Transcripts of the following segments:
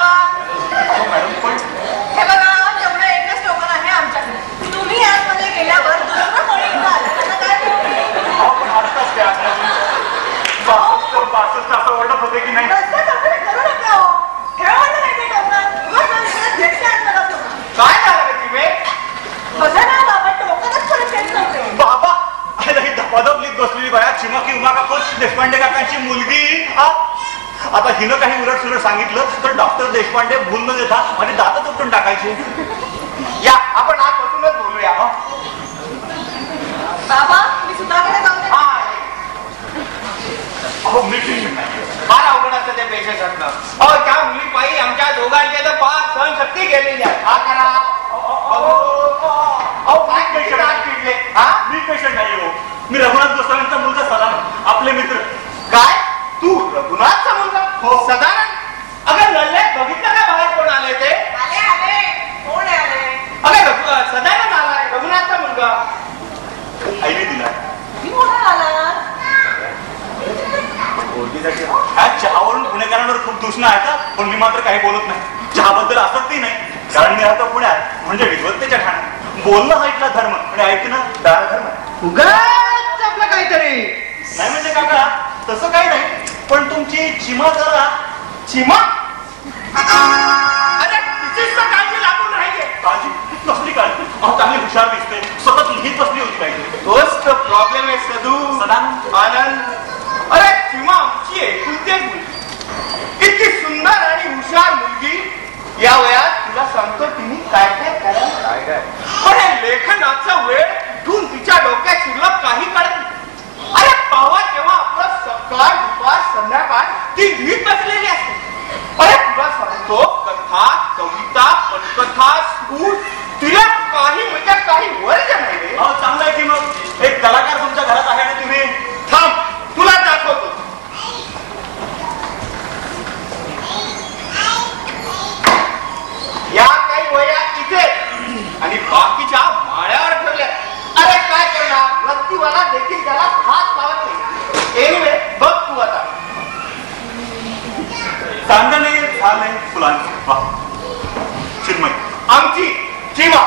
हो मॅडम, पण हे बघा, तेवढं एकच टोकन आहे आमच्याकडे. तुम्ही आतमध्ये गेल्यावर दुसरं कोणी इथं आलं त्याला काय करू? आपण आत्ताच त्या 62 असं ओरडत होते की नाही? रस्त्यात असं करू नका हो. ठेवायचं नाही ते टोकन. उगाच आमच्याकडे भेटते आणलं तुम्ही. काय झालं रे तिथे? बघा ना बाबा, टोकनच परत भेट नव्हते. बाबा, अरे ही धपाधप लिहित बसलेली बाया चिमाकी उमा काकू देशपांडे काकांची मुलगी. आता हिनं काही उलट सुलट सांगितलं तर डॉक्टर देशपांडे भूल न देता म्हणजे दातच उपटून टाकायचे. या आपण आज बसूनच बोलूया. बाबा, मी सुधाकडे जाऊन हा अहो मी टेन्शन नाही. फार अवघड असतं ते पेशंट असणं. अहो त्या मुलीपायी आमच्या दोघांचे तर फार सहनशक्ती गेलेली आहे. हा करा. अहो काय पेशंट आज पिडले? हा मी पेशंट नाही हो. मी रघुनाथ गोस्वामींचा मुलगा सदानंद, आपले मित्र. काय तू रघुनाथचा मुलगा? हो सदानंद. अगं लल्ले, बघितलं का बाहेर कोण आले ते? आले आले. कोण आले? अगं सदानंद आलाय, रघुनाथचा मुलगा. आईने दिला. मी कोणाला आला? ह्या चहावरून पुणेकरांवर खूप दूषण आहे का, पण मी मात्र काही बोलत नाही. चहाबद्दल आसक्ती नाही, कारण मी राहतो पुण्यात म्हणजे विद्वत्तेच्या ठाण्यात. बोलणं हा इथला धर्म आणि ऐकणं दारधर्म. उगाच आपलं काहीतरी. नाही म्हणजे काका तसं काही नाही, पण तुमची चिमा जरा. चिमा? अरे तिचीच तर काळजी लागून राहिली. काळजी कसली काळजी? अहो चांगली हुशार दिसते, सतत लिहित बसली होती पाहिजे. तोच तर प्रॉब्लेम आहे सदू. सदानंद. आनंद. अरे चिमा आमची आहे, कुलतेच मुलगी. इतकी सुंदर आणि हुशार मुलगी. या वयात तुला सांगतो तिने काय काय करायला. पण हे लेखनाचा वेळ ठून तिच्या डोक्यात शिरलं काही कळत नाही. अरे पावा तेव्हा आपलं सकाळ दुपार संध्याकाळ ती लिहित बसलेली असते. अरे तुला सांगतो कथा कविता पटकथा स्फूट तिला काही म्हणजे काही वर्ज नाही रे. अहो चांगलं आहे की मग एक कलाकार तुमच्या घरात आहे आणि तुम्ही. थांब तुला दाखवतो. या काही वया इथे आणि बाकीच्या माळ्यावर ठेवल्या. अरे काय करणार, लत्तीवाला देखील त्याला हात लावत नाही. एनिवे बघ तू आता. चांदणे झाले फुलांचे. वा चिन्मय. आमची चिमा.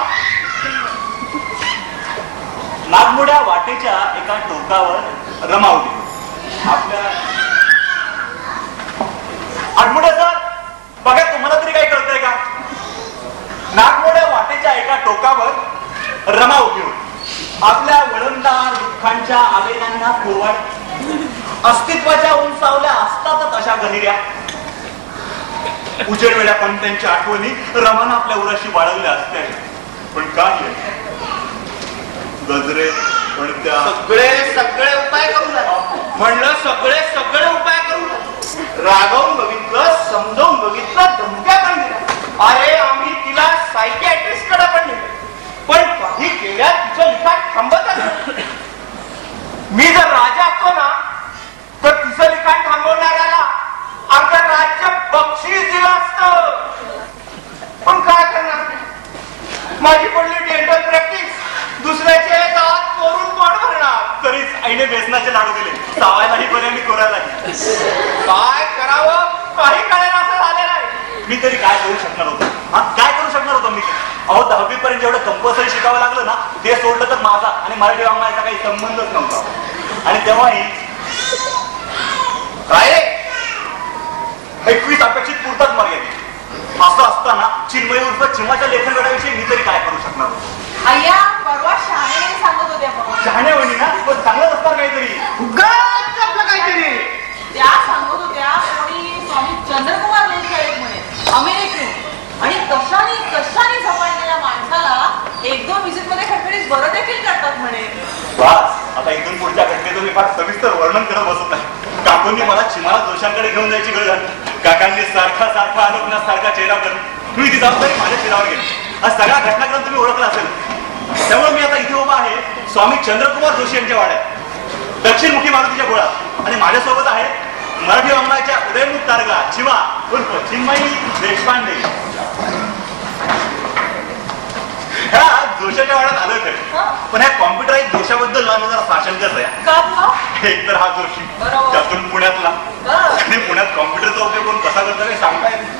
नागमोड्या वाटेच्या एका टोकावर रमावली. आपल्या आडमुडे सर बघा, तुम्हाला तरी काही कळतंय का? नागमोड्या वाटेच्या एका टोकावर रमा उभी होती. आपल्या वळणदार दुःखांच्या आवेगांना पोवाड अस्तित्वाच्या उंचावल्या असतातच अशा गहिऱ्या उजेडवेळ्या पण त्यांच्या आठवणी रमानं आपल्या उराशी बाळगल्या असत्या. पण काय गजरे पण त्या सगळे उपाय करू लागले. म्हणलं सगळे उपाय करू लागले. रागवून बघितलं, समजावून बघितलं, धमक्या पण दिल्या. अरे आम्ही तिला सायकियाट्रिस्ट कडे पण नेलं, पण काही केल्या तिचं लिखाण थांबतच नाही. मी जर राजा असतो ना तर तिचं लिखाण थांबवणाऱ्याला आमचं राज्य बक्षीस दिलं असतं. पण काय करणार, माझी पडली डेंटल प्रॅक्टिस. दुसऱ्याचे दात करून कोण भरणार. तरीच आईने बेसनाचे लाडू दिले, चावायलाही बरे आणि कोरायलाही. काय करावं काही कळेना असं झालेलं आहे. मी तरी काय करू शकणार होतो? काय करू शकणार होतो मी? अहो 10वी पर्यंत जेवढं कंपल्सरी शिकावं लागलं ना, ते सोडलं तर माझा आणि मराठी वाङ्मयाचा काही संबंधच नव्हता. आणि तेव्हाही काय रे 21 अपेक्षित पुरताच मर्यादित. असं असताना चिन्मय उर्फ चिमाच्या लेखनगडाविषयी मी तरी काय करू शकणार होतो? अय्या, परवा शहाणे सांगत होत्या बघा. शहाण्या वहिनी ना, पण चांगलंच असणार काहीतरी. उगाच आपलं काहीतरी. त्या सांगत होत्या कोणी स्वामी चंद्रकुमार जोशी आहेत म्हणे, अमेरिकेहून. आणि कशाने झपाटलेल्या माणसाला 1-2 विजिट मध्ये खटखटीत बरं देखील करतात म्हणे. बस आता इथून पुढच्या घटनेचं मी फार सविस्तर वर्णन करत बसत नाही. काकूंनी मला चिमाला जोशांकडे घेऊन जायची गरज आहे. काकांनी सारखा अनुपण्यासारखा चेहरा करून तुम्ही ती जबाबदारी माझ्या चेहऱ्यावर गेली. हा सगळा घटनाक्रम तुम्ही ओळखला असेल. त्यामुळे मी आता इथे उभा आहे स्वामी चंद्रकुमार जोशी यांच्या वाड्यात, दक्षिणमुखी मारुतीच्या गोळात. आणि माझ्यासोबत आहे मराठी वाङ्मयाच्या उदयमुख तारगा चिमा उर्फ चिन्मयी देशपांडे. ह्या जोशाच्या वाड्यात आलोय खरं, पण ह्या कॉम्प्युटराईज जोशाबद्दल मला जरा साशंकच आहे. एक तर हा जोशी, त्यातून पुण्यातला, आणि पुण्यात कॉम्प्युटरचा उपयोग करून कसा करता काही सांगता येत.